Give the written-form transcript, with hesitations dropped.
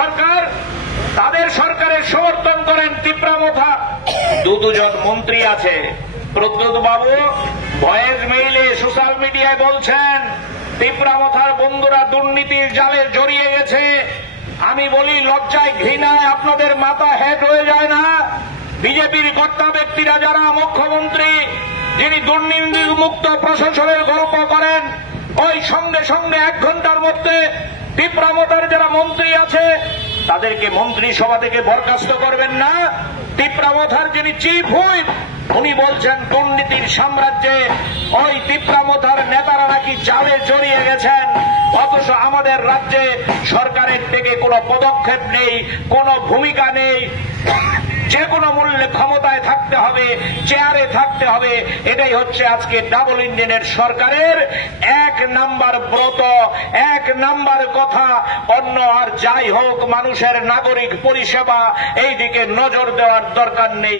সরকার, তাদের সরকারের সমর্থন করেন তিপ্রামথা। দুজন মন্ত্রী আছে। প্রদ্যোৎ বাবু ভয়েস মেইলে সোশ্যাল মিডিয়ায় বলছেন তিপ্রামথার বন্ধুরা দুর্নীতির জালে জড়িয়ে গেছে। আমি বলি, লজ্জায় ঘৃণায় আপনাদের মাথা হেট হয়ে যায় না? বিজেপির কর্তা ব্যক্তিরা যারা, মুখ্যমন্ত্রী যিনি দুর্নীতি মুক্ত প্রশাসনের গল্প করেন, ওই সঙ্গে সঙ্গে 1 ঘন্টার মধ্যে তিপ্রামথার যারা মন্ত্রী আছে তাদেরকে মন্ত্রিসভা থেকে বরখাস্ত করবেন না। তিপ্রামথার যিনি চিফ হুইপ, উনি বলছেন দুর্নীতির সাম্রাজ্যে ওই তিপ্রামথার নেতারা নাকি জালে জড়িয়ে গেছেন। অথচ আমাদের রাজ্যে সরকারের থেকে কোনো পদক্ষেপ নেই, কোনো ভূমিকা নেই। যে কোনো মূল্যে ক্ষমতায় থাকতে হবে, চেয়ারে থাকতে হবে, এটাই হচ্ছে আজকে ডাবল ইঞ্জিনের সরকারের 1 নাম্বার ব্রত, 1 নাম্বার কথা। অন্য আর যাই হোক, মানুষের নাগরিক পরিষেবা এই দিকে নজর দেওয়ার দরকার নেই।